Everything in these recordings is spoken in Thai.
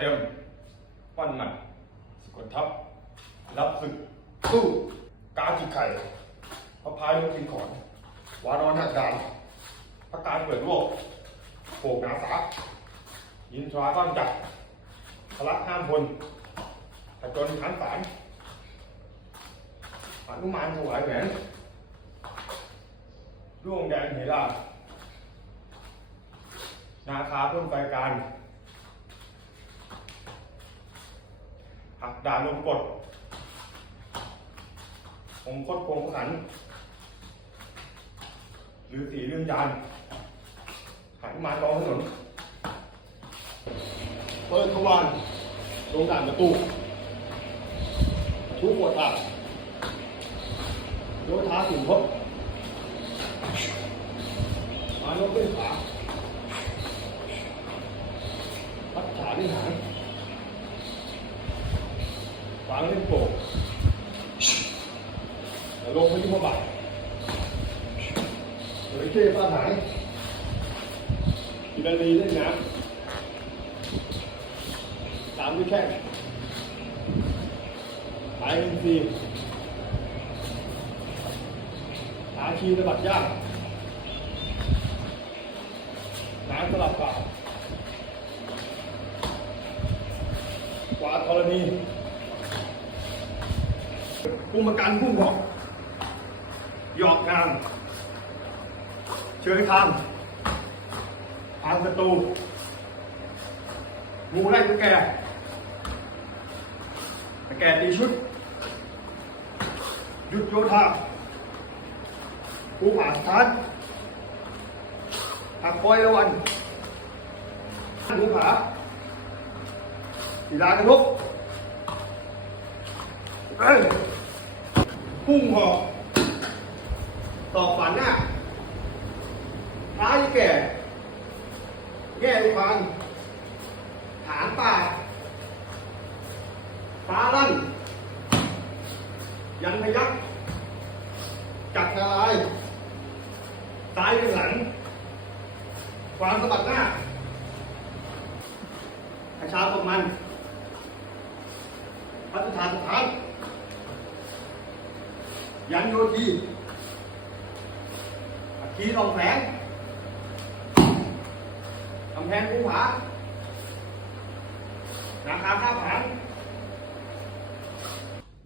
เต็ม ปั้นหนักสะกดทับ รับศึกสู้กาจิไข่พระพายลูกกินขอนวานอนหักดานพระการเปิดโลกโผกหนาสา ยินทราต้อนจักพละห้ามพลผจญขันสารอนุมานถวายแหวนร่วงแดนเหรานาคาพ่นไฟการ หักดานลมกดองคตคงขัน หรือสีเรื่องยานหันมากองถนนเปิดทวารลงด่านประตู ทุกหัวตาโยธาสินพบมานกเป็นขาพัฒนาวิหารวางเล่นโป่งแล้วลงพยุพบาทโดยเช่ป้าหายกินรีเล่นน้ำตามด้วยแค่หายอินทรีหาชีสะบัดยางน้ำสลับเปล่ากวาธรณี ผู้มาการผู้บอกหยอกงานเชยทางทางศัตรูงูไล่ตุ๊กแกตะแกตีชุด หยุดโยธาผู้ผ่าสถานหักคอยละวันหูผาศิลากระทบเอ้ย พุ่งหอกตอกฝันหน้าท้ายแก่แย่ลูกพันฐานป่าฟ้าลั่น ยันพยักจักรลายตายเป็นหลัง ความสะบัดหน้าประชาชนมันพัฒนาสถาน ยันโยธีอัคคีทองแสงกำแพงภูผานาคาท่าผาง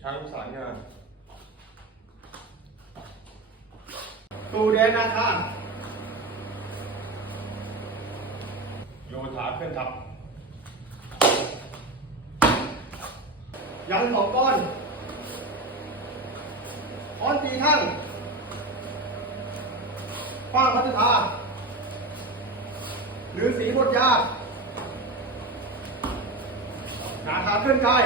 ทางสายงานตูแดนนาคาโยธาเคลื่อนทัพยันสองก้อน อ้อนตีข้างป้างพัฒนาหรือสีบทยานาขาเคลื่อนกาย